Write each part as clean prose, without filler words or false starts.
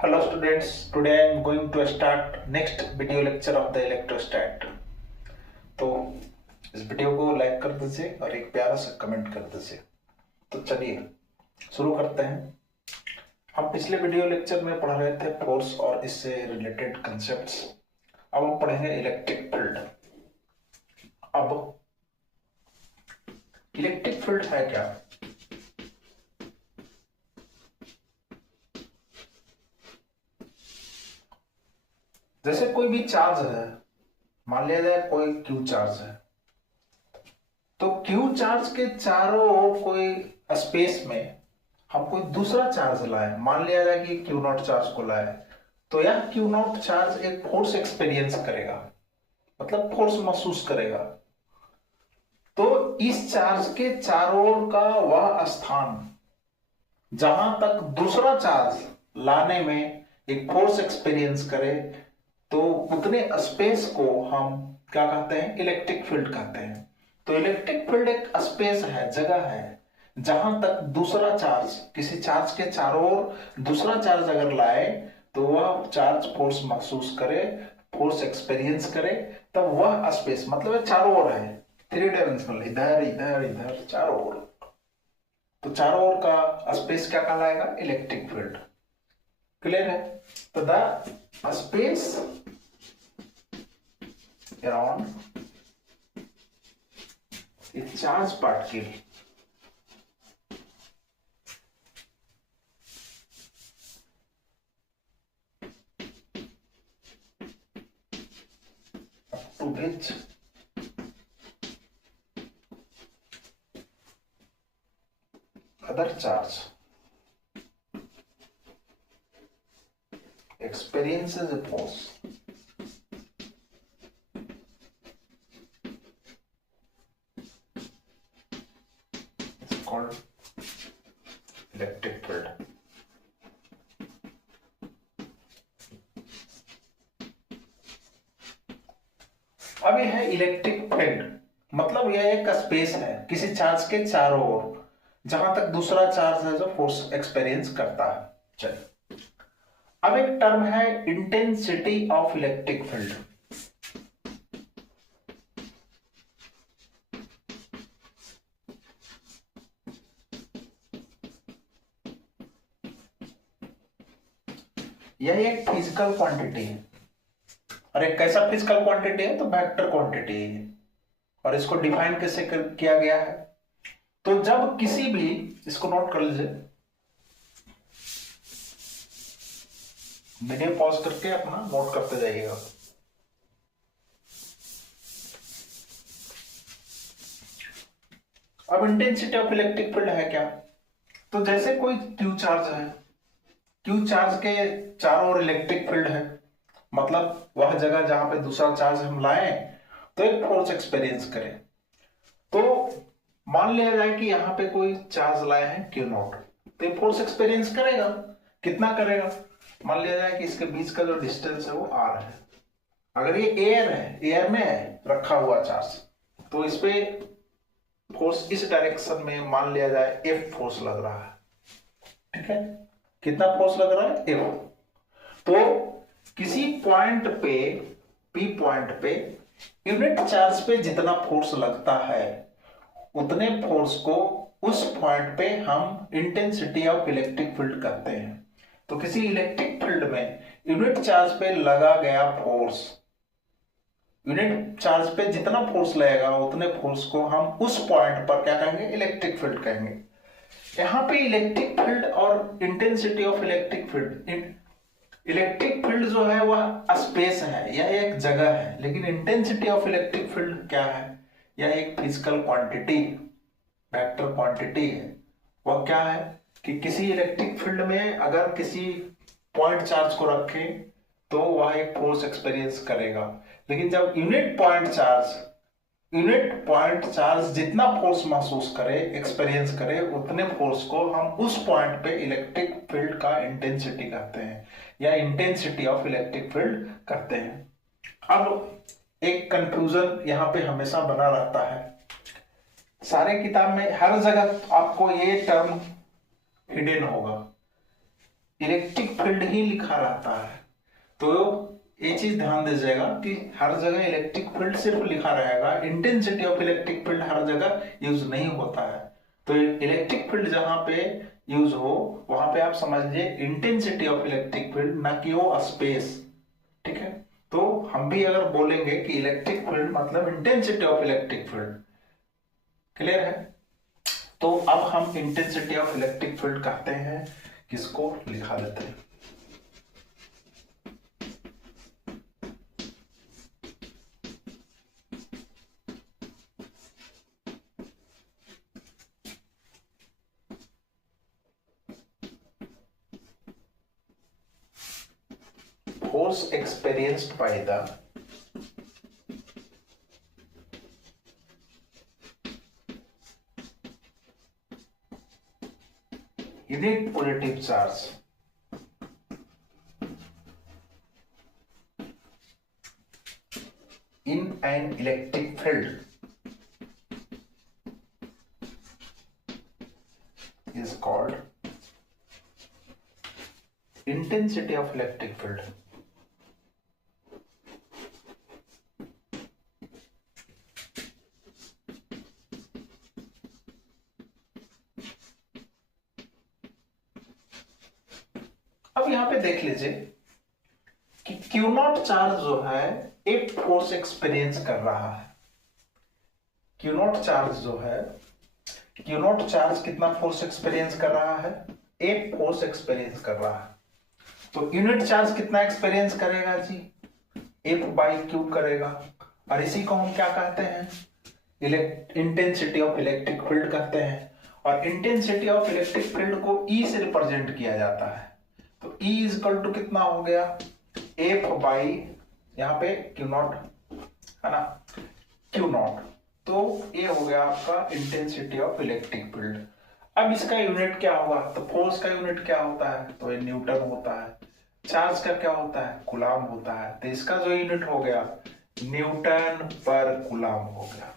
Hello students, today I am going to start next video lecture of the electrostat. तो इस video को like कर दीजिए और एक प्यारा सा कमेंट कर दीजिए। तो चलिए शुरू करते हैं। हम पिछले वीडियो लेक्चर में पढ़ रहे थे फोर्स और इससे रिलेटेड कंसेप्ट्स। अब हम पढ़ेंगे इलेक्ट्रिक फील्ड। अब इलेक्ट्रिक फील्ड है क्या? जैसे कोई भी चार्ज है, मान लिया जाए कोई क्यू चार्ज है, तो क्यू चार्ज के चारों ओर कोई स्पेस में हम कोई दूसरा चार्ज लाए, मान लिया जाए कि क्यू नॉट चार्ज को लाए, तो यह क्यू नॉट चार्ज एक फोर्स एक्सपीरियंस करेगा, मतलब फोर्स महसूस करेगा। तो इस चार्ज के चारों ओर का वह स्थान जहां तक दूसरा चार्ज लाने में एक फोर्स एक्सपीरियंस करे, तो उतने स्पेस को हम क्या कहते हैं? इलेक्ट्रिक फील्ड कहते हैं। तो इलेक्ट्रिक फील्ड एक स्पेस है, जगह है, जहां तक दूसरा चार्ज, किसी चार्ज के चारों ओर दूसरा चार्ज अगर लाए तो वह चार्ज फोर्स महसूस करे, फोर्स एक्सपीरियंस करे, तब वह स्पेस, मतलब चारों ओर है, थ्री डायमेंशनल, इधर इधर इधर चारों ओर। तो चारों ओर का स्पेस क्या कहलाएगा? Electric field. क्लियर है? तो the space around a charged particle up to which other charge experiences a force is called electric field. अब यह है इलेक्ट्रिक फील्ड, मतलब यह एक स्पेस है किसी चार्ज के चारों ओर, जहां तक दूसरा चार्ज है जो फोर्स एक्सपीरियंस करता है। चलिए, अब एक टर्म है इंटेंसिटी ऑफ इलेक्ट्रिक फील्ड। यह एक फिजिकल क्वांटिटी है, और एक कैसा फिजिकल क्वांटिटी है? तो वेक्टर क्वांटिटी है। और इसको डिफाइन कैसे किया गया है? तो जब किसी भी, इसको नोट कर लीजिए, वीडियो पॉज करके अपना नोट करते जाइएगा। अब इंटेंसिटी ऑफ इलेक्ट्रिक फील्ड है क्या? तो जैसे कोई क्यू चार्ज है, क्यू चार्ज के चारों ओर इलेक्ट्रिक फील्ड है, मतलब वह जगह जहां पे दूसरा चार्ज हम लाए तो एक फोर्स एक्सपीरियंस करें। तो मान लिया जाए कि यहां पे कोई चार्ज लाए हैं क्यू नॉट, तो एक फोर्स एक्सपीरियंस करेगा। कितना करेगा? मान लिया जाए कि इसके बीच का जो डिस्टेंस है वो आर है। अगर ये एयर है, एयर में है रखा हुआ चार्ज, तो इस पे फोर्स इस डायरेक्शन में मान लिया जाए एफ फोर्स लग रहा है। ठीक है? कितना फोर्स लग रहा है? एफ। तो किसी पॉइंट पे, पी पॉइंट पे, यूनिट चार्ज पे जितना फोर्स लगता है उतने फोर्स को उस पॉइंट पे हम इंटेंसिटी ऑफ इलेक्ट्रिक फील्ड कहते हैं। तो किसी इलेक्ट्रिक फील्ड में यूनिट चार्ज पे लगा गया फोर्स, यूनिट चार्ज पे जितना फोर्स लगेगा उतने फोर्स को हम उस पॉइंट पर क्या कहेंगे? इलेक्ट्रिक फील्ड कहेंगे। यहां पे इलेक्ट्रिक फील्ड और intensity of electric field, electric field जो है वह स्पेस है, यह एक जगह है, लेकिन इंटेंसिटी ऑफ इलेक्ट्रिक फील्ड क्या है? यह एक फिजिकल क्वांटिटी, वेक्टर क्वांटिटी है। वह क्या है कि किसी इलेक्ट्रिक फील्ड में अगर किसी पॉइंट चार्ज को रखें तो वह एक फोर्स एक्सपीरियंस करेगा, लेकिन जब यूनिट पॉइंट चार्ज जितना फोर्स महसूस करे, एक्सपीरियंस करे, उतने फोर्स को हम उस पॉइंट पे इलेक्ट्रिक फील्ड का इंटेंसिटी कहते हैं, या इंटेंसिटी ऑफ इलेक्ट्रिक फील्ड कहते हैं। अब एक कंफ्यूजन यहां पे हमेशा बना रहता है, सारे किताब में हर जगह आपको ये टर्म हिडन होगा इलेक्ट्रिक फील्ड ही लिखा रहता है। तो ये चीज ध्यान दीजिएगा कि हर जगह इलेक्ट्रिक फील्ड सिर्फ लिखा रहेगा, इंटेंसिटी ऑफ इलेक्ट्रिक फील्ड हर जगह यूज नहीं होता है। तो इलेक्ट्रिक फील्ड जहां पे यूज हो वहां पे आप समझिए इंटेंसिटी ऑफ इलेक्ट्रिक फील्ड, ना कि वो स्पेस। ठीक है, तो हम भी अगर बोलेंगे कि इलेक्ट्रिक फील्ड मतलब intensity of electric field, clear है। तो अब हम इंटेंसिटी ऑफ इलेक्ट्रिक फील्ड कहते हैं, किसको लिखा देते हैं। Force experienced by the unit positive charge in an electric field is called intensity of electric field. अब यहां पे देख लीजिए कि क्यू नॉट चार्ज जो है एक फोर्स एक्सपीरियंस कर रहा है। क्यू नॉट चार्ज जो है, क्यू नॉट चार्ज कितना फोर्स एक्सपीरियंस कर रहा है, एक फोर्स एक्सपीरियंस कर रहा है। तो यूनिट चार्ज कितना एक्सपीरियंस करेगा जी, एफ बाई क्यू करेगा। और इसी को हम क्या कहते हैं, इंटेंसिटी ऑफ इलेक्ट्रिक फील्ड कहते हैं। और इंटेंसिटी ऑफ इलेक्ट्रिक फील्ड को ई से रिप्रेजेंट किया जाता है। तो E इज इक्वल टू कितना हो गया, एफ बाई यहाँ पे क्यू नॉट है ना, क्यू नॉट। तो ये हो गया आपका इंटेंसिटी ऑफ इलेक्ट्रिक फील्ड। अब इसका यूनिट क्या होगा, तो फोर्स का यूनिट क्या होता है, तो ये न्यूटन होता है। चार्ज का क्या होता है, कूलाम होता है। तो इसका जो यूनिट हो गया न्यूटन पर कूलाम हो गया।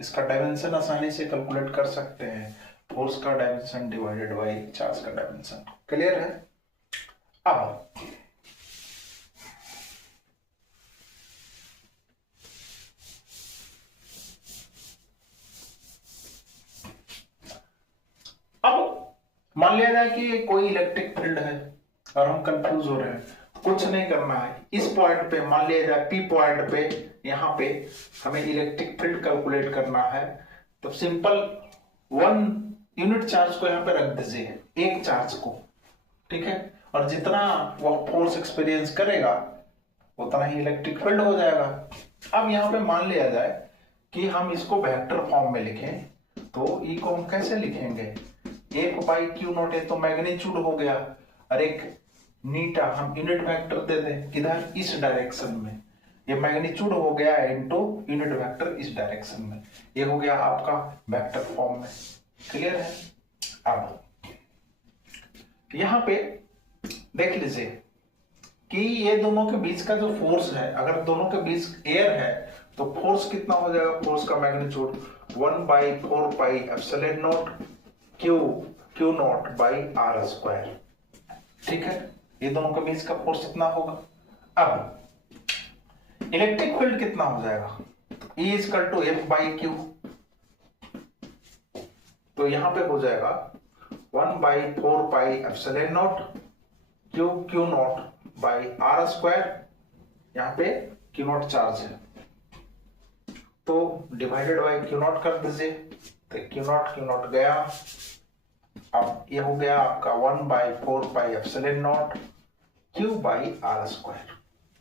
इसका डायमेंशन आसानी से कैलकुलेट कर सकते हैं, फोर्स का डायमेंशन डिवाइडेड बाई चार्ज का डायमेंशन। क्लियर है। अब मान लिया जाए कि कोई इलेक्ट्रिक फील्ड है और हम कंफ्यूज हो रहे हैं, कुछ नहीं करना है। इस पॉइंट पे मान लिया जाए पी पॉइंट पे, यहां पे हमें इलेक्ट्रिक फील्ड कैलकुलेट करना है। तो सिंपल वन यूनिट चार्ज को यहां पे रख दीजिए, एक चार्ज को, ठीक है। और जितना वह फोर्स एक्सपीरियंस करेगा उतना ही इलेक्ट्रिक फील्ड हो जाएगा। अब यहां पे मान लिया जाए कि हम इसको वेक्टर फॉर्म में लिखें, तो ई को हम कैसे लिखेंगे, एक बाई क्यू नॉट है तो मैग्नीट्यूड हो गया, और एक नीटा हम यूनिट वेक्टर दे दें किधर, इस डायरेक्शन में। ये मैग्नीट्यूड हो गया इनटू यूनिट वेक्टर इस डायरेक्शन में। ये हो गया आपका वेक्टर फॉर्म में। क्लियर है। अब यहां पे देख लीजिए कि ये दोनों के बीच का जो फोर्स है, अगर दोनों के बीच एयर है तो फोर्स कितना हो जाएगा, फोर्स का magnitude 1/4πε0 q naught by r square. ठीक है, ये दोनों के बीच का फोर्स कितना होगा। अब इलेक्ट्रिक फील्ड कितना हो जाएगा, E equal to F by q. तो यहां पे हो जाएगा 1/4πε0 q naught by r square. यहां पे क्यू नॉट चार्ज है तो डिवाइडेड बाई क्यू नॉट कर दीजिए, तो क्यू नॉट गया। अब ये हो गया आपका 1/4πε0 क्यू बाई आर स्क्वायर।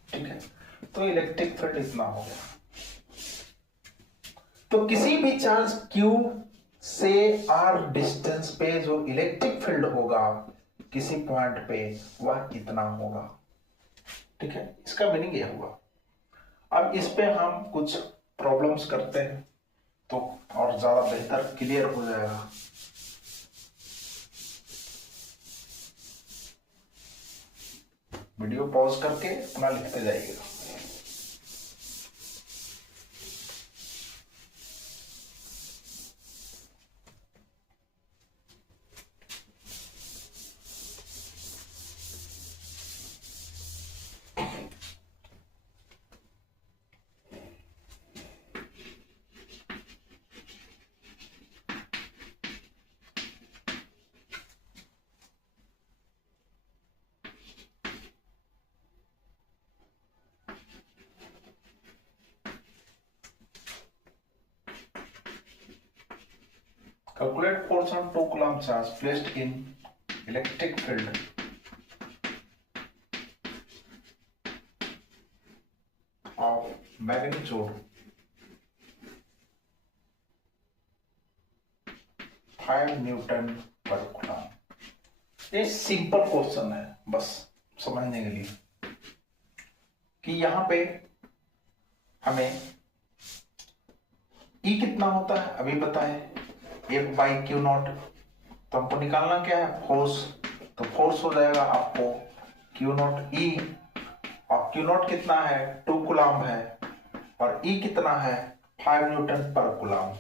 ठीक है, तो इलेक्ट्रिक फील्ड इतना हो गया। तो किसी भी चार्ज Q से R डिस्टेंस पे जो इलेक्ट्रिक फील्ड होगा किसी पॉइंट पे, वह इतना होगा। ठीक है, इसका मीनिंग यह हुआ। अब इस पे हम कुछ प्रॉब्लम्स करते हैं तो और ज्यादा बेहतर क्लियर हो जाएगा। वीडियो पॉज करके अपना लिखते जाइएगा। Calculate force on 2 coulomb charge placed in electric field of magnitude 5 Newton पर कूलम। ये सिंपल क्वेश्चन है बस समझने के लिए कि यहां पे हमें E कितना होता है अभी पता है, F बाई क्यू नॉट। तो हमको निकालना क्या है, फोर्स। तो फोर्स हो जाएगा आपको क्यू नॉट ई, और क्यू नॉट कितना है 2 कूलम्ब है, और ई कितना है 5 न्यूटन पर कूलम्ब।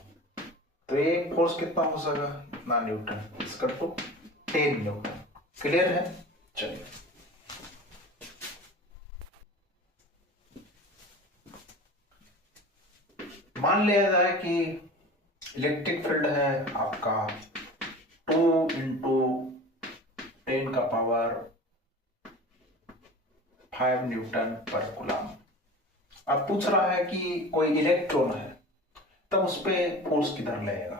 तो ये फोर्स कितना हो जाएगा, इतना न्यूटन, इसका तो 10 न्यूटन। क्लियर है। चलिए मान लिया जाए कि इलेक्ट्रिक फील्ड है आपका 2 इंटू 10 का पावर 5 न्यूटन पर कूलम्ब। अब पूछ रहा है कि कोई इलेक्ट्रॉन है तब उस पर फोर्स किधर लगेगा।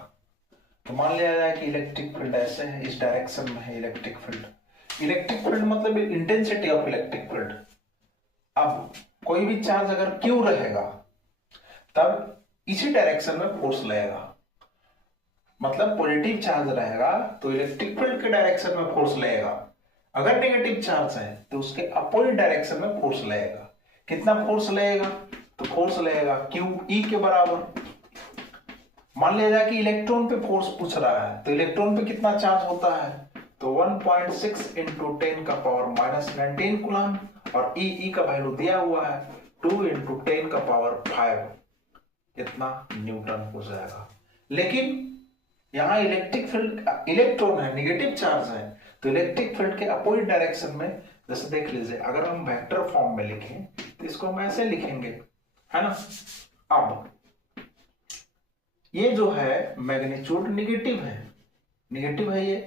तो मान लिया जाए कि इलेक्ट्रिक फील्ड ऐसे है, इस डायरेक्शन में है इलेक्ट्रिक फील्ड। इलेक्ट्रिक फील्ड मतलब इंटेंसिटी ऑफ इलेक्ट्रिक फील्ड। अब कोई भी चार्ज अगर क्यू रहेगा तब इसी डायरेक्शन में फोर्स लगेगा, मतलब पॉजिटिव चार्ज रहेगा तो इलेक्ट्रिक फील्ड के डायरेक्शन में फोर्स लगेगा। अगर नेगेटिव चार्ज है तो उसके अपोजिट डायरेक्शन में फोर्स लगेगा। कितना फोर्स लगेगा, तो फोर्स लगेगा क्यू ई के बराबर। मान लिया जाए कि इलेक्ट्रॉन पे फोर्स पूछ रहा है, तो इलेक्ट्रॉन पे कितना चार्ज होता है, तो 1.6 इंटू 10 का पावर माइनस 19 कूलम्ब, और ई का वैल्यू दिया हुआ है 2 इंटू 10 का पावर 5, इतना न्यूटन हो जाएगा। लेकिन यहां इलेक्ट्रिक फील्ड, इलेक्ट्रॉन है, नेगेटिव चार्ज है, तो इलेक्ट्रिक फील्ड के अपोजिट डायरेक्शन में, जैसे देख लीजिए अगर हम वेक्टर फॉर्म में लिखें तो इसको हम ऐसे लिखेंगे, है ना। अब ये जो है मैग्नीट्यूड नेगेटिव है ये,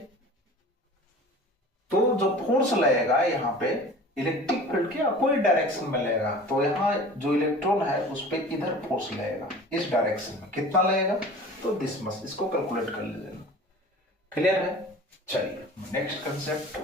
तो जो फोर्स लगेगा यहाँ पे इलेक्ट्रिक फील्ड के अपोजिट डायरेक्शन में लगेगा। तो यहाँ जो इलेक्ट्रॉन है उस पे इधर फोर्स लगेगा, इस डायरेक्शन में। कितना लगेगा, तो दिस मच, इसको कैलकुलेट कर लीजिएगा। क्लियर है। चलिए next concept,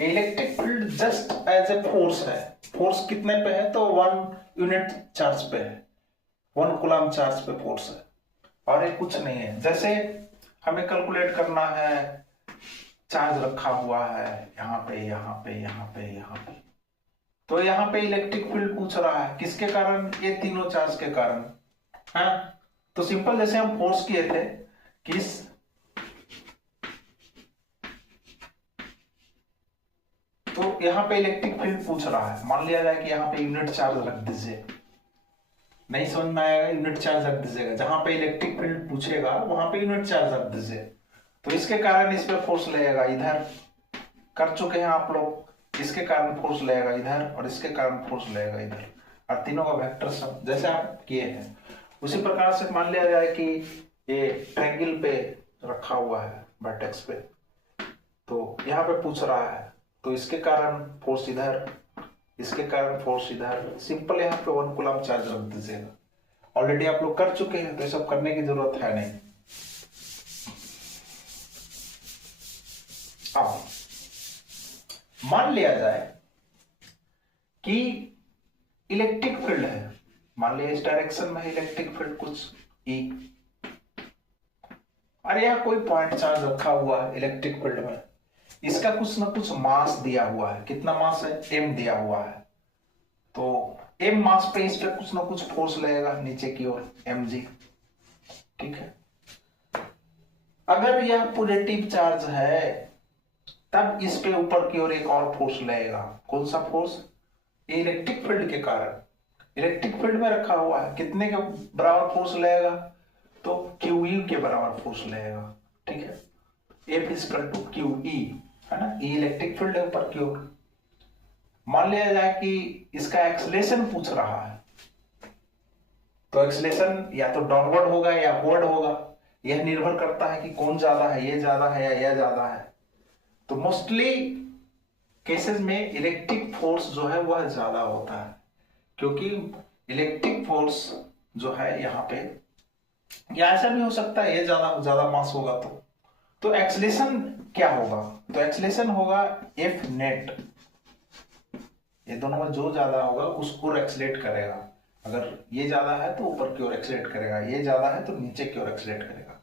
electric field just as a force है। फोर्स कितने पे है, तो 1 यूनिट चार्ज पे है, 1 कूलम्ब चार्ज पे फोर्स है, और ये कुछ नहीं है। जैसे हमें कैलकुलेट करना है, चार्ज रखा हुआ है यहाँ पे, यहाँ पे, यहाँ पे, यहाँ पे, तो यहाँ पे इलेक्ट्रिक फील्ड पूछ रहा है किसके कारण, ये तीनों चार्ज के कारण है। तो सिंपल जैसे हम फोर्स किए थे किस, तो यहाँ पे इलेक्ट्रिक फील्ड पूछ रहा है। मान लिया जाए कि यहाँ पे यूनिट चार्ज रख दीजिए, नहीं समझ में आएगा, यूनिट चार्ज रख दीजिएगा। जहां पे इलेक्ट्रिक फील्ड पूछेगा वहां पे यूनिट चार्ज रख दीजिए, तो इसके कारण इस पे फोर्स लगेगा। इधर कर चुके हैं आप लोग, इसके कारण फोर्स लगेगा इधर, और इसके कारण फोर्स लगेगा इधर, और तीनों का वेक्टर सम जैसे आप किए हैं उसी प्रकार से मान लिया जाए कि ये ट्रायंगल पे रखा हुआ है वर्टेक्स पे, तो यहाँ पे पूछ रहा है, तो इसके कारण फोर्स इधर, इसके कारण फोर्स इधर। सिंपल यहाँ पे 1 कूलम्ब चार्ज रख दीजिएगा। ऑलरेडी आप लोग कर चुके हैं तो ये सब करने की जरूरत है नहीं। अब मान लिया जाए कि इलेक्ट्रिक फील्ड है, मान लिया इस डायरेक्शन में इलेक्ट्रिक फील्ड कुछ ई, और यहाँ कोई पॉइंट चार्ज रखा हुआ है इलेक्ट्रिक फील्ड में, इसका कुछ ना कुछ मास दिया हुआ है। कितना मास है, m दिया हुआ है, तो m मास पे इस पे कुछ ना कुछ फोर्स लगेगा नीचे की ओर, mg। ठीक है। अगर यह पॉजिटिव चार्ज है तब इस पे ऊपर की ओर एक और फोर्स लगेगा। कौन सा फोर्स, ये इलेक्ट्रिक फील्ड के कारण, इलेक्ट्रिक फील्ड में रखा हुआ है, कितने के बराबर फोर्स लगेगा, तो QE के बराबर फोर्स लगेगा। ठीक है, F इक्वल टू QE, है ना, ये इलेक्ट्रिक फील्ड है ऊपर की ओर। मान लिया जाए कि इसका एक्सेलरेशन पूछ रहा है, तो एक्सेलरेशन या तो डाउनवर्ड होगा या अपवर्ड होगा, यह निर्भर करता है कि कौन ज्यादा है, ये ज्यादा है या यह ज्यादा है। तो मोस्टली केसेस में इलेक्ट्रिक फोर्स जो है वह ज्यादा होता है, क्योंकि इलेक्ट्रिक फोर्स जो है यहाँ पे, या ऐसा भी हो सकता है ये ज्यादा मास होगा तो एक्सलेशन क्या होगा? तो एक्सलेशन होगा एफ नेट, ये दोनों में जो ज्यादा होगा उसको एक्सलेट करेगा। अगर ये ज्यादा है तो ऊपर की ओर एक्सलेट करेगा, ये ज्यादा है तो नीचे की ओर एक्सलेट करेगा।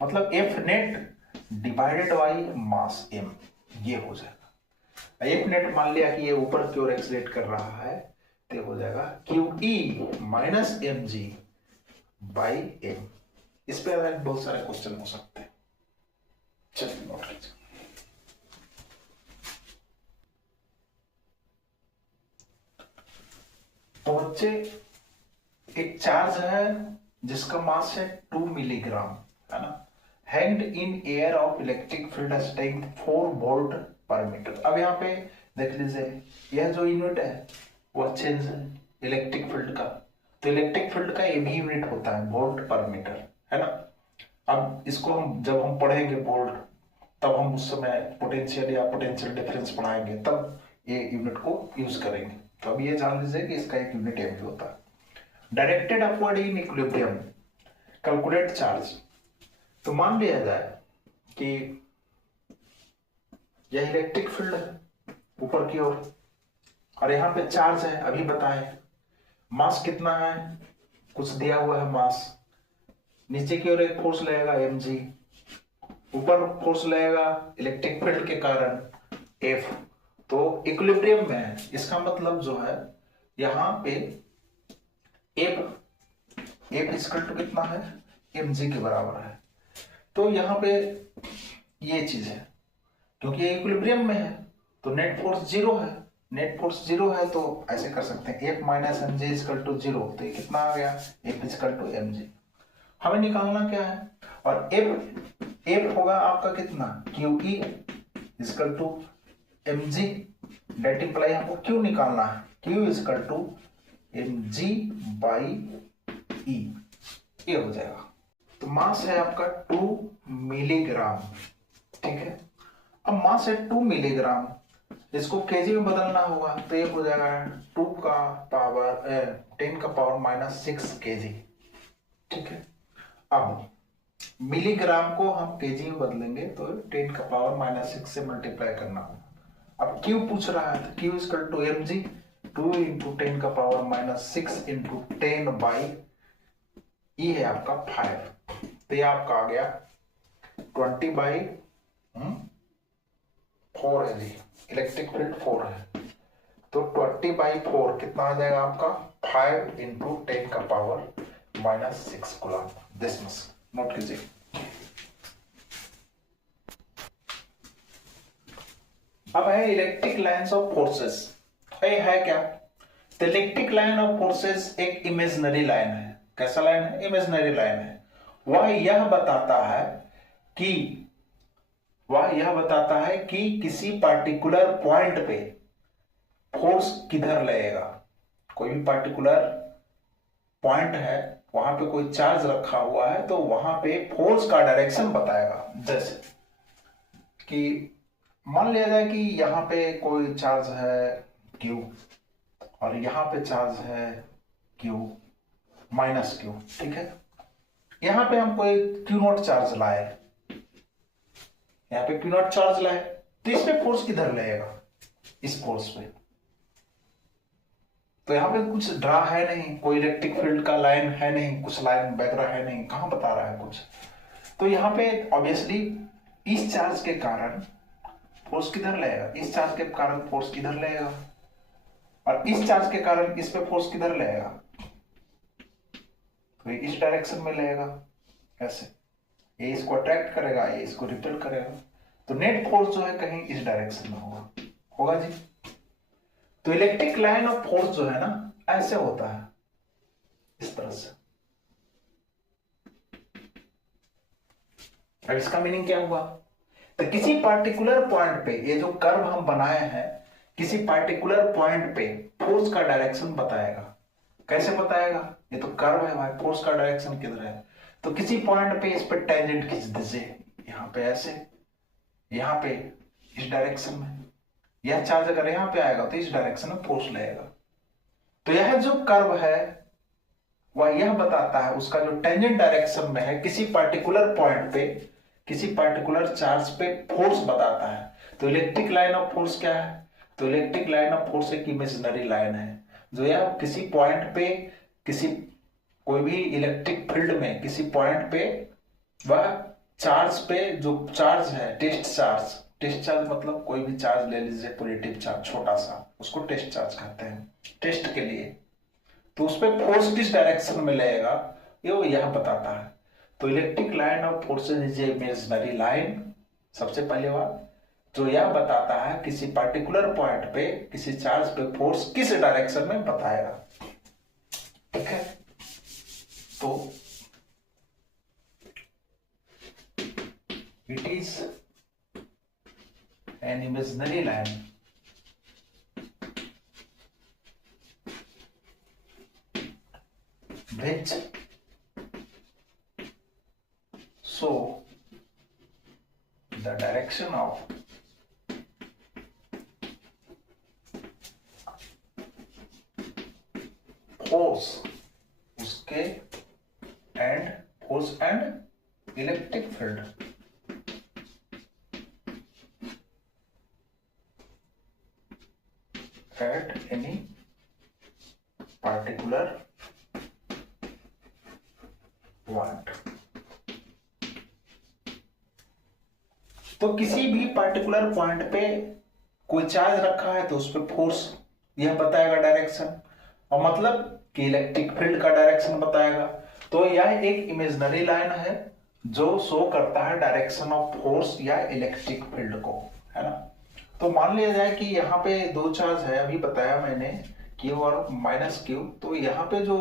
मतलब F net divided by mass M, ये हो जाएगा। एफ नेट मान लिया कि ये ऊपर की ओर एक्सलेट कर रहा है, तो हो जाएगा Q E minus M G by M. इस पे बहुत सारे क्वेश्चन हो सकते हैं, चलिए नोट कीजिए। तो बच्चे एक चार्ज है जिसका मास है 2 मिलीग्राम, है ना, hanged in air of electric field strength 4 volt पर मीटर। अब यहाँ पे देख लीजिए, यह जो यूनिट है वह चेंज है इलेक्ट्रिक फील्ड का, तो इलेक्ट्रिक फील्ड का ये भी यूनिट होता है वोल्ट पर मीटर, है ना। अब इसको हम जब हम पढ़ेंगे वोल्ट, तब हम उस समय पोटेंशियल या पोटेंशियल डिफरेंस पढ़ाएंगे, तब ये यूनिट को यूज करेंगे। तो अब ये जान लीजिए कि इसका एक यूनिट एम होता है। Directed upward in equilibrium, calculate charge. तो मान लिया जाए कि यह इलेक्ट्रिक फील्ड है ऊपर की ओर, और यहाँ पे चार्ज है, अभी बताए मास कितना है, कुछ दिया हुआ है मास, नीचे की ओर एक फोर्स लगेगा एम जी, ऊपर फोर्स लगेगा इलेक्ट्रिक फील्ड के कारण एफ, तो इक्विलिब्रियम में है। इसका मतलब जो है यहाँ पे एफ इक्वल टू कितना है, एम जी के बराबर है। तो यहाँ पे ये चीज है, क्योंकि ये इक्विलिब्रियम में है तो नेट फोर्स जीरो है, नेट फोर्स जीरो है तो ऐसे कर सकते हैं F minus M G equal to zero. तो ये कितना आ गया, F equal to M G. हमें निकालना क्या है, और एफ होगा आपका कितना, q E equal to M G, that imply हमको क्यू निकालना है, q equal to M G by E, ये हो जाएगा। तो मास है आपका 2 मिलीग्राम, ठीक है। अब मास है 2 मिलीग्राम, इसको केजी में बदलना होगा, तो ये हो जाएगा 2 का पावर 10 का पावर माइनस 6 केजी, ठीक है। अब मिलीग्राम को हम केजी में बदलेंगे तो 10 का पावर माइनस 6 से मल्टीप्लाई करना होगा। अब क्यू पूछ रहा है, तो Q equal to M G, 2 into 10 का power minus 6 into 10 by E है आपका 5, तो ये आपका आ गया 20 बाई 4 है जी, इलेक्ट्रिक फील्ड 4 है, तो 20 बाई 4 कितना आ जाएगा आपका 5 इंटू 10 का power minus 6 coulomb. This much note कीजिए। अब है इलेक्ट्रिक लाइन्स ऑफ फोर्सेस, है क्या, तो इलेक्ट्रिक लाइन ऑफ फोर्सेस एक इमेजिनरी लाइन है। कैसा लाइन है, इमेजिनरी लाइन है। वह यह बताता है कि किसी पार्टिकुलर पॉइंट पे फोर्स किधर लगेगा। कोई भी पार्टिकुलर पॉइंट है, वहां पे कोई चार्ज रखा हुआ है, तो वहां पे फोर्स का डायरेक्शन बताएगा। जैसे कि मान लिया जाए कि यहां पे कोई चार्ज है Q, और यहां पे चार्ज है Q माइनस Q, ठीक है। यहां पे हम कोई Q नॉट चार्ज लाए, यहां पे Q नॉट चार्ज लाए, तो इस पे फोर्स किधर लगेगा, इस फोर्स पे। तो यहाँ पे कुछ ड्रा है नहीं, कोई इलेक्ट्रिक फील्ड का लाइन है नहीं, कुछ लाइन वगैरह है नहीं, कहां बता रहा है कुछ। तो यहाँ पे ऑब्वियसली इस चार्ज के कारण फोर्स किधर लगेगा, इस चार्ज के कारण फोर्स किधर लगेगा, और इस चार्ज के कारण इस पे फोर्स किधर लगेगा, तो इस डायरेक्शन में लगेगा। ऐसे ये इसको अट्रैक्ट करेगा, ये इसको रिपेल करेगा, तो नेट फोर्स जो है कहीं इस डायरेक्शन में होगा जी। तो इलेक्ट्रिक लाइन ऑफ फोर्स जो है ना, ऐसे होता है, इस तरह से। अब इसका मीनिंग क्या हुआ, तो किसी पार्टिकुलर पॉइंट पे, ये जो कर्व हम बनाए हैं, किसी पार्टिकुलर पॉइंट पे फोर्स का डायरेक्शन बताएगा। कैसे बताएगा, ये तो कर्व है भाई, फोर्स का डायरेक्शन किधर है, तो किसी पॉइंट पे इस पे टेंजेंट खींच दीजिए, यहां पे ऐसे, यहां पे इस डायरेक्शन में, यह चार्ज अगर यहां पे आएगा तो इस डायरेक्शन में फोर्स लगेगा। तो यह जो कर्व है वह यह बताता है उसका जो टेंजेंट डायरेक्शन में है किसी पर्टिकुलर पॉइंट पे किसी पर्टिकुलर चार्ज पे फोर्स बताता है। तो इलेक्ट्रिक लाइन ऑफ फोर्स क्या है? तो इलेक्ट्रिक लाइन ऑफ फोर्स एक इमेजिनरी लाइन है जो यह किसी पॉइंट पे किसी कोई भी इलेक्ट्रिक फील्ड में किसी पॉइंट पे वह चार्ज पे जो चार्ज है टेस्ट चार्ज मतलब कोई भी चार्ज ले लीजिए पॉजिटिव चार्ज छोटा सा उसको टेस्ट चार्ज कहते हैं टेस्ट के लिए। तो उस पर फोर्स किस डायरेक्शन में लगेगा ये यह बताता है। तो electric line of forces is a imaginary line सबसे पहले बात जो यह बताता है किसी पर्टिकुलर पॉइंट पे किसी चार्ज पे फोर्स किस डायरेक्शन में बताएगा। ठीक है तो it is an imaginary line which show the direction of force उसके and force and electric field at any particular point। तो किसी भी पर्टिकुलर पॉइंट पे कोई चार्ज रखा है तो उस पर फोर्स यह बताएगा डायरेक्शन और मतलब कि इलेक्ट्रिक फील्ड का डायरेक्शन बताएगा। तो यह एक इमेजिनरी लाइन है जो शो करता है डायरेक्शन ऑफ फोर्स या इलेक्ट्रिक फील्ड को, है ना। तो मान लिया जाए कि यहाँ पे दो चार्ज है अभी बताया मैंने Q और माइनस Q। तो यहाँ पे जो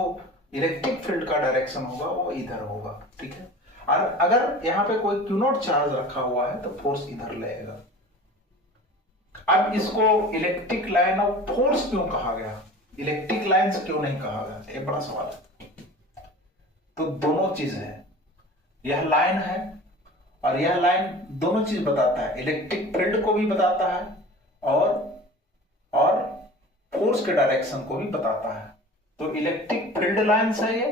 इलेक्ट्रिक फील्ड का डायरेक्शन होगा वो इधर होगा। ठीक है और अगर यहाँ पे कोई Q नॉट चार्ज रखा हुआ है तो फोर्स इधर लगेगा। अब इसको इलेक्ट्रिक लाइन ऑफ फोर्स क्यों कहा गया, इलेक्ट्रिक लाइन से क्यों नहीं कहा गया, एक बड़ा सवाल है। तो दोनों चीज है, यह लाइन है और यह लाइन दोनों चीज बताता है, इलेक्ट्रिक फील्ड को भी बताता है और फोर्स के डायरेक्शन को भी बताता है। तो इलेक्ट्रिक फील्ड लाइन है ये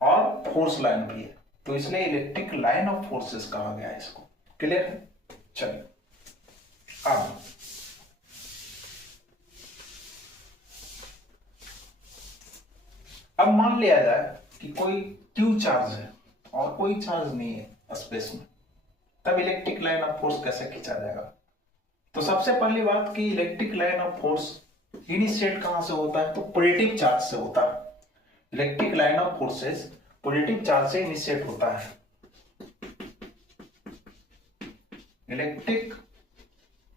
और फोर्स लाइन भी है तो इसलिए इलेक्ट्रिक लाइन ऑफ फोर्सेस कहा गया है इसको। क्लियर है? चलिए अब मान लिया जाए कि कोई Q चार्ज है और कोई चार्ज नहीं है स्पेस में, तब इलेक्ट्रिक लाइन ऑफ फोर्स कैसे खींचा जाएगा। तो सबसे पहली बात कि electric line of force initiate कहां से होता है, तो पॉजिटिव चार्ज से होता है। Electric line of forces positive charge से इनिशिएट होता है। Electric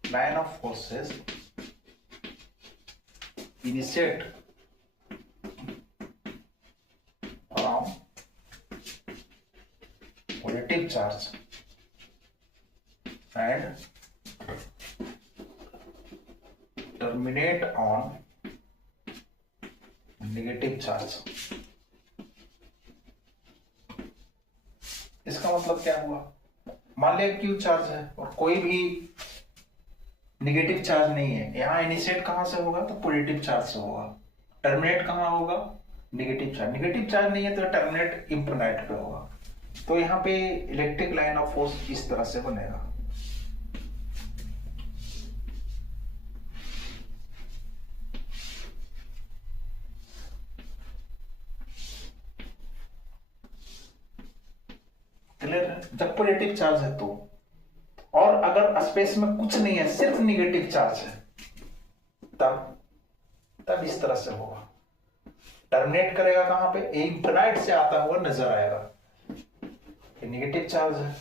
line of forces initiate from positive charge and terminate on negative charge। इसका मतलब क्या हुआ, मान लिया Q चार्ज है और कोई भी नेगेटिव चार्ज नहीं है, यहां इनिशिएट कहां से होगा तो पॉजिटिव चार्ज से होगा, टर्मिनेट कहां होगा नेगेटिव चार्ज नहीं है तो टर्मिनेट इंफिनिट पे होगा। तो यहां पे इलेक्ट्रिक लाइन ऑफ फोर्स इस तरह से बनेगा। जब पॉजिटिव चार्ज है तो, और अगर स्पेस में कुछ नहीं है सिर्फ नेगेटिव चार्ज है तब इस तरह से होगा, टर्मिनेट करेगा कहां पे, इंफिनिट से आता हुआ नजर आएगा, ये नेगेटिव चार्ज है।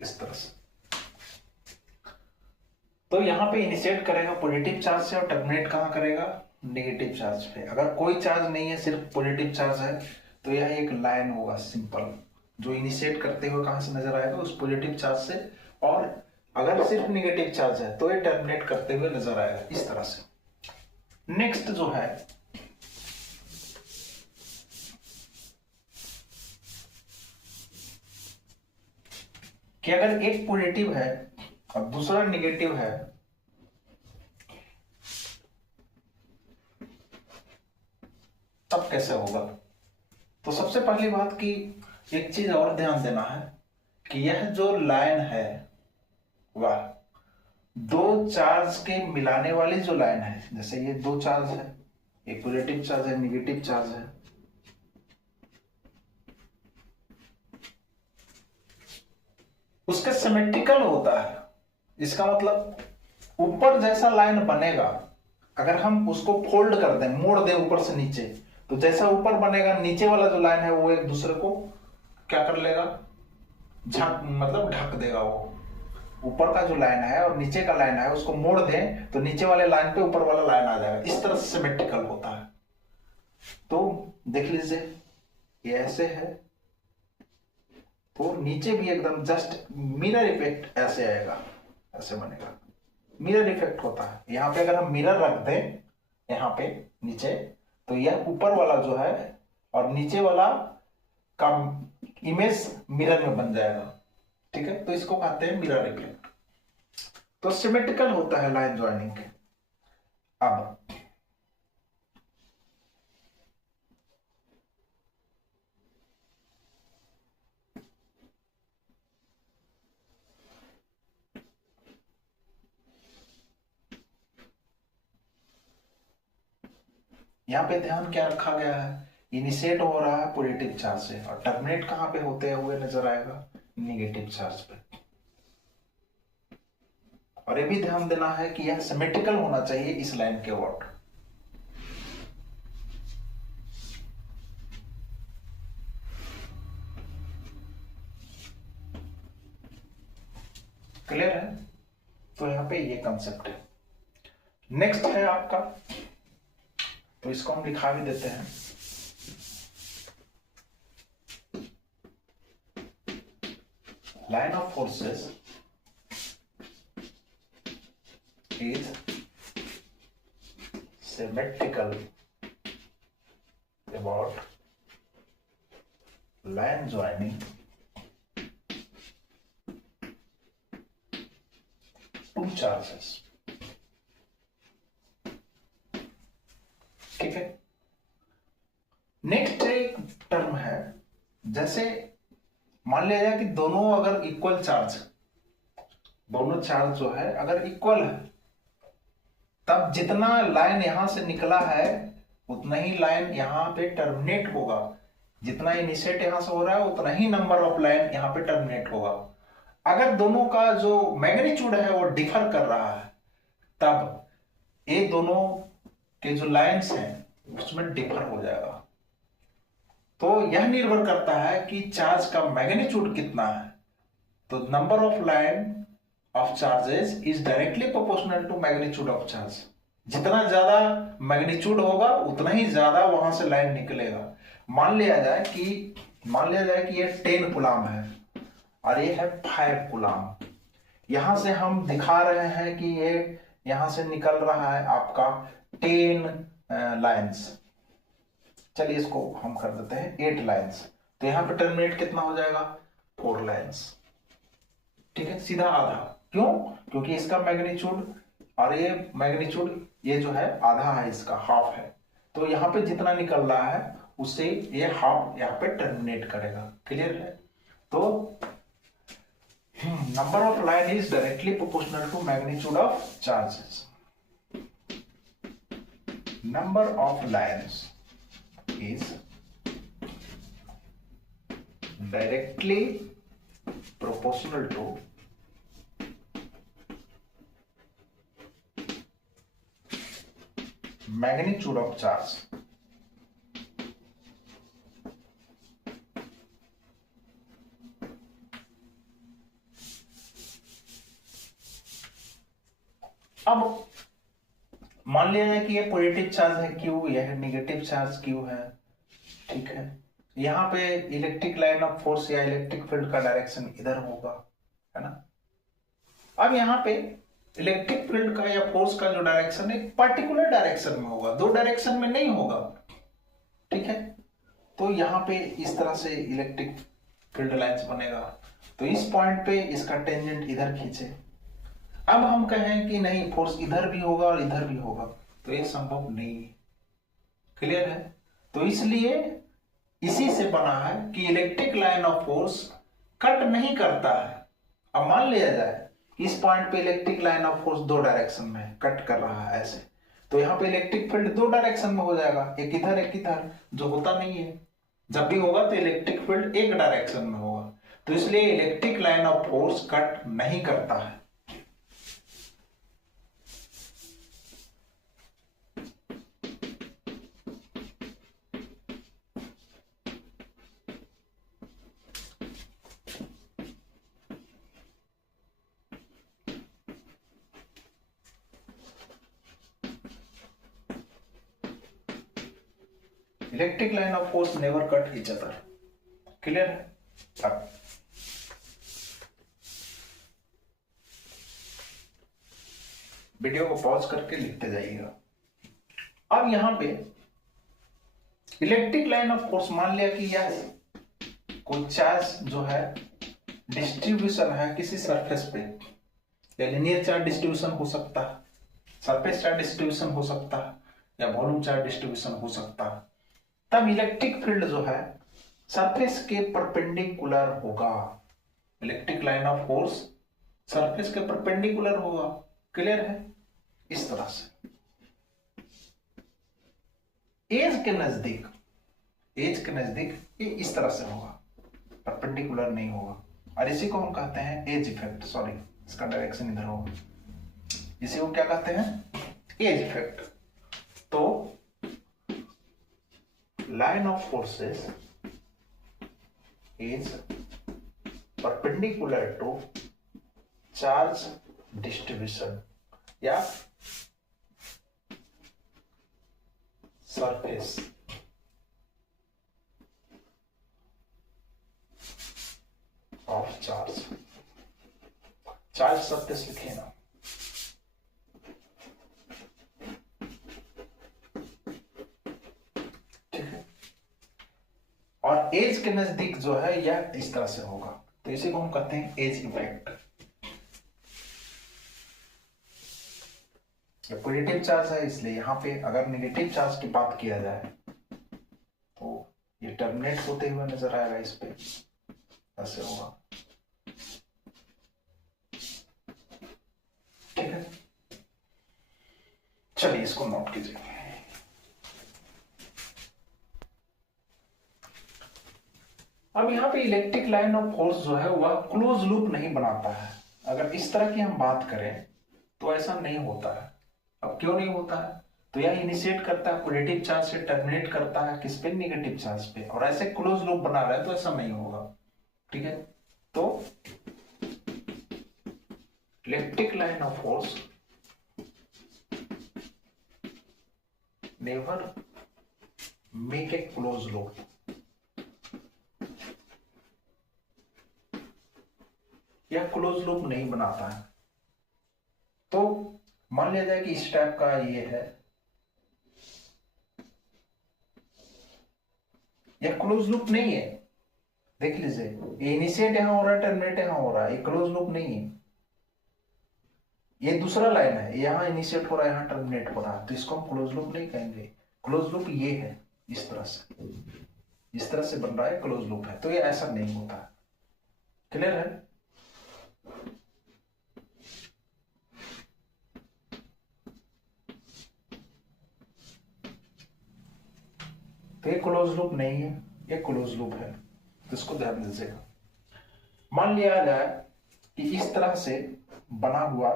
इस तरह से तो यहां पे इनिशिएट करेगा पॉजिटिव चार्ज से और टर्मिनेट कहां करेगा नेगेटिव चार्ज पे। अगर कोई चार्ज नहीं है सिर्फ पॉजिटिव चार्ज है तो यह एक लाइन होगा सिंपल, जो इनिशिएट करते हुए कहां से नजर आएगा उस पॉजिटिव चार्ज से और अगर सिर्फ निगेटिव चार्ज है तो ये टर्मिनेट करते हुए नजर आएगा इस तरह से। नेक्स्ट जो है कि अगर एक पॉजिटिव है और दूसरा निगेटिव है, तब कैसे होगा? तो सबसे पहली बात कि एक चीज और ध्यान देना है कि यह जो लाइन है वह दो चार्ज के मिलाने वाली जो लाइन है, जैसे ये दो चार्ज है, एक पॉजिटिव चार्ज है, निगेटिव चार्ज है, उसका सिमेट्रिकल होता है। इसका मतलब ऊपर जैसा लाइन बनेगा, अगर हम उसको फोल्ड कर दें, मोड़ दें ऊपर से नीचे, तो जैसा ऊपर बनेगा नीचे वाला जो लाइन है वो एक दूसरे को क्या कर लेगा, मतलब ढक देगा। वो ऊपर का जो लाइन है और नीचे का लाइन है उसको मोड़ दें तो नीचे वाले लाइन पे ऊपर वाला लाइन आ जाएगा। इस तरह से सिमेट्रिकल होता है। तो देख लीजिए ये ऐसे है तो नीचे भी एकदम जस्ट मिरर इफेक्ट ऐसे आएगा, ऐसे बनेगा। मिरर इफेक्ट होता है। यहाँ पे अगर हम मिरर रख दें यहाँ पे नीचे, तो यह ऊपर वाला जो है और नीचे वाला का इमेज मिरर में बन जाएगा। ठीक है, तो इसको कहते हैं मिरर इफेक्ट। तो सिमेट्रिकल होता है लाइन ज्वाइनिंग के। अब यहाँ पे ध्यान क्या रखा गया है, इनिशिएट हो रहा है पॉजिटिव चार्ज से और टर्मिनेट कहां पे होते हुए नजर आएगा, निगेटिव चार्ज पे। और ये भी ध्यान देना है कि यह सिमेट्रिकल होना चाहिए इस लाइन के वर्ड। क्लियर है? तो यहां पे ये कंसेप्ट है। नेक्स्ट है आपका, तो इसको हम लिखा भी देते हैं, line of forces is symmetrical about line joining two charges। ठीक है। नेक्स्ट एक टर्म है, जैसे मान लिया जाए कि दोनों अगर इक्वल चार्ज, दोनों चार्ज जो है अगर इक्वल है, तब जितना लाइन यहां से निकला है उतना ही लाइन यहां पे टर्मिनेट होगा। जितना इनिशिएट यहां से हो रहा है उतना ही नंबर ऑफ लाइन यहां पे टर्मिनेट होगा। अगर दोनों का जो मैग्नीट्यूड है वो डिफर कर रहा है, तब ये दोनों के जो लाइंस हैं उसमें डिफर हो जाएगा। तो यह निर्भर करता है कि चार्ज का मैग्नीट्यूड कितना है। तो number of line of charges is directly proportional to magnitude of charge। जितना ज्यादा मैग्नीट्यूड होगा उतना ही ज्यादा वहां से लाइन निकलेगा। मान लिया जाए कि ये 10 कूलम है और ये है 5 कूलम। यहां से हम दिखा रहे हैं कि ये यहां से निकल रहा है आपका 10 लाइंस। चलिए इसको हम कर देते हैं 8 लाइंस। तो यहां पे टर्मिनेट कितना हो जाएगा, 4 लाइंस। ठीक है, सीधा आधा। क्यों? क्योंकि इसका मैग्नीट्यूड और ये मैग्नीट्यूड ये जो है आधा है, इसका हाफ है। तो यहां पे जितना निकल रहा है उससे ये हाफ यहां पे टर्मिनेट करेगा। क्लियर है? तो number of line is directly proportional to magnitude of charges. Number of lines is directly proportional to magnitude of charge। अब मान लिया जाए कि ये पॉजिटिव चार्ज है Q, यह निगेटिव चार्ज Q है। ठीक है, यहां पे इलेक्ट्रिक लाइन ऑफ फोर्स या इलेक्ट्रिक फील्ड का डायरेक्शन इधर होगा, है ना। अब यहाँ पे इलेक्ट्रिक फील्ड का या फोर्स का जो डायरेक्शन है पर्टिकुलर डायरेक्शन में होगा, दो डायरेक्शन में नहीं होगा, ठीक है। तो यहाँ पे इस तरह से इलेक्ट्रिक फील्ड लाइंस बनेगा। तो इस पॉइंट पे इसका टेंजेंट इधर खींचे। अब हम कहें कि नहीं फोर्स इधर भी होगा और इधर भी होगा, तो ये संभव नहीं है। क्लियर है? तो इसलिए इसी से बना है कि electric line of force cut नहीं करता है। अब मान लिया जाए इस पॉइंट पे इलेक्ट्रिक लाइन ऑफ फोर्स दो डायरेक्शन में कट कर रहा है ऐसे, तो यहाँ पे इलेक्ट्रिक फील्ड दो डायरेक्शन में हो जाएगा, एक इधर एक इधर, जो होता नहीं है। जब भी होगा तो इलेक्ट्रिक फील्ड एक डायरेक्शन में होगा, तो इसलिए electric line of force cut नहीं करता है। Electric line of force never cut each other. Clear है? अब वीडियो को पॉज करके लिखते जाइएगा। अब यहां पे इलेक्ट्रिक लाइन ऑफ फोर्स मान लिया कि यह कोई चार्ज जो है डिस्ट्रीब्यूशन है किसी सरफेस पे, या लिनियर चार्ज डिस्ट्रीब्यूशन हो सकता है, सरफेस चार्ज डिस्ट्रीब्यूशन हो सकता है, या वॉल्यूम चार्ज डिस्ट्रीब्यूशन हो सकता है। तब इलेक्ट्रिक फील्ड जो है सरफेस के परपेंडिकुलर होगा। Electric line of force surface के परपेंडिकुलर होगा। क्लियर है? इस तरह से एज के नजदीक ये इस तरह से होगा, परपेंडिकुलर नहीं होगा। और इसी को हम कहते हैं एज इफेक्ट। सॉरी, इसका डायरेक्शन इधर होगा। इसी को क्या कहते हैं? Edge effect. तो line of forces is perpendicular to charge distribution या surface of charge। Charge surface लिखे ना। और एज के नजदीक जो है यह इस तरह से होगा, तो इसी को हम कहते हैं एज इफेक्ट। ये पॉजिटिव चार्ज है, इसलिए यहां पे अगर नेगेटिव चार्ज की बात किया जाए तो ये टर्मिनेट होते हुए नजर आएगा, इस पे ऐसे होगा। ठीक है, चलिए इसको नोट कीजिए। अब यहाँ पे इलेक्ट्रिक लाइन ऑफ फोर्स जो है वह क्लोज लूप नहीं बनाता है। अगर इस तरह की हम बात करें तो ऐसा नहीं होता है। अब क्यों नहीं होता है? तो यह इनिशिएट करता है पॉजिटिव चार्ज से, टर्मिनेट करता है किस पे? नेगेटिव चार्ज पे। और ऐसे क्लोज लूप बना रहे हैं तो ऐसा नहीं होगा। ठीक है, तो electric line of force never make a close loop. यह क्लोज लूप नहीं बनाता है। तो मान लिया जाए कि इस टाइप का ये है, यह क्लोज लूप नहीं है। देख लीजिए, ये इनिशिएट यहां हो रहा है, टर्मिनेट यहां हो रहा है, ये क्लोज लूप नहीं है। ये दूसरा लाइन है, यहां इनिशिएट हो रहा है, यहां टर्मिनेट हो रहा है, तो इसको हम क्लोज लूप नहीं कहेंगे। क्लोज लूप ये है, इस तरह से बन रहा है, क्लोज लूप है। तो ये ऐसा नहीं होता है। क्लियर है? तो ये क्लोज लूप नहीं है, ये क्लोज लूप है, तो इसको ध्यान दीजिएगा। मान लिया जाए कि इस तरह से बना हुआ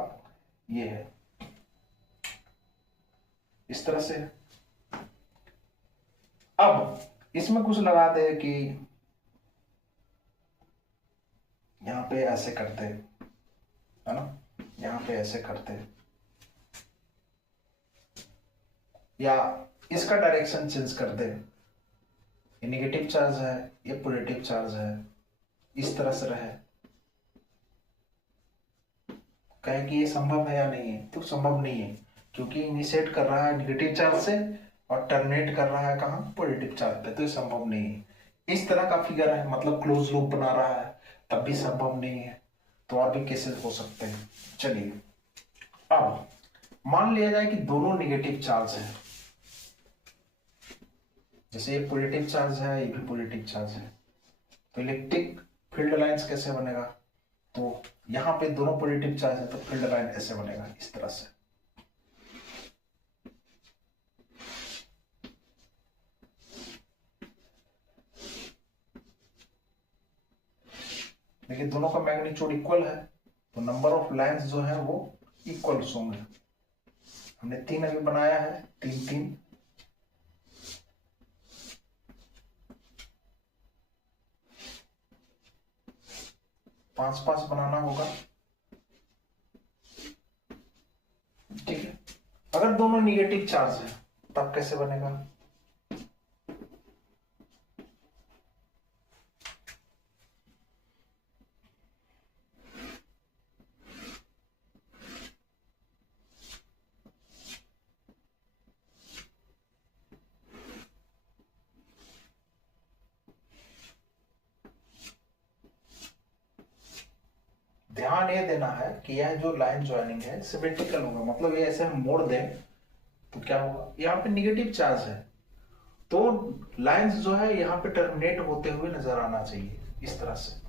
ये है, इस तरह से। अब इसमें कुछ लगा दे कि यहां पे ऐसे करते है ना, यहां पे ऐसे करते, या इसका डायरेक्शन चेंज कर दे। ये नेगेटिव चार्ज है, ये पॉजिटिव चार्ज है, इस तरह से रहे। कहे कि ये संभव है या नहीं है, तो संभव नहीं है, क्योंकि इनिशिएट कर रहा है निगेटिव चार्ज से और टर्मिनेट कर रहा है कहाँ, पॉजिटिव चार्ज पे, तो ये संभव नहीं है। इस तरह का फिगर है, मतलब क्लोज लूप बना रहा है, तब भी संभव नहीं है। तो और भी केसेस हो सकते हैं। चलिए अब मान लिया जाए कि दोनों निगेटिव चार्ज है, जैसे ये पॉजिटिव चार्ज है, ये भी पॉजिटिव चार्ज है, तो इलेक्ट्रिक फील्ड लाइंस कैसे बनेगा, तो यहां पे दोनों पॉजिटिव चार्ज है तो फील्ड लाइन ऐसे बनेगा, इस तरह से। देखिए दोनों का मैग्नीट्यूड इक्वल है, तो नंबर ऑफ लाइंस जो है वो इक्वल होंगे। हमने 3 अभी बनाया है, 3 3, पांच पांच बनाना होगा, ठीक है। अगर दोनों निगेटिव चार्ज है तब कैसे बनेगा, ध्यान ये देना है कि यह जो लाइन ज्वाइनिंग है सिमेट्रिकल होगा, मतलब ये ऐसे हम मोड़ दें तो क्या होगा, यहाँ पे निगेटिव चार्ज है तो लाइंस जो है यहाँ पे टर्मिनेट होते हुए नजर आना चाहिए, इस तरह से।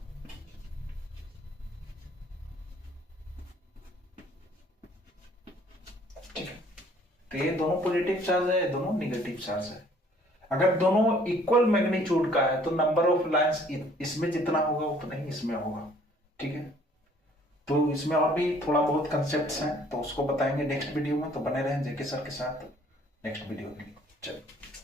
ठीक है, तो ये दोनों पॉजिटिव चार्ज है, ये दोनों निगेटिव चार्ज है। अगर दोनों इक्वल मैग्नीट्यूड का है तो नंबर ऑफ लाइंस इसमें जितना होगा उतना ही इसमें होगा, ठीक है। तो इसमें और भी थोड़ा बहुत कंसेप्ट्स हैं, तो उसको बताएंगे नेक्स्ट वीडियो में, तो बने रहें जेके सर के साथ नेक्स्ट वीडियो के लिए। चलो।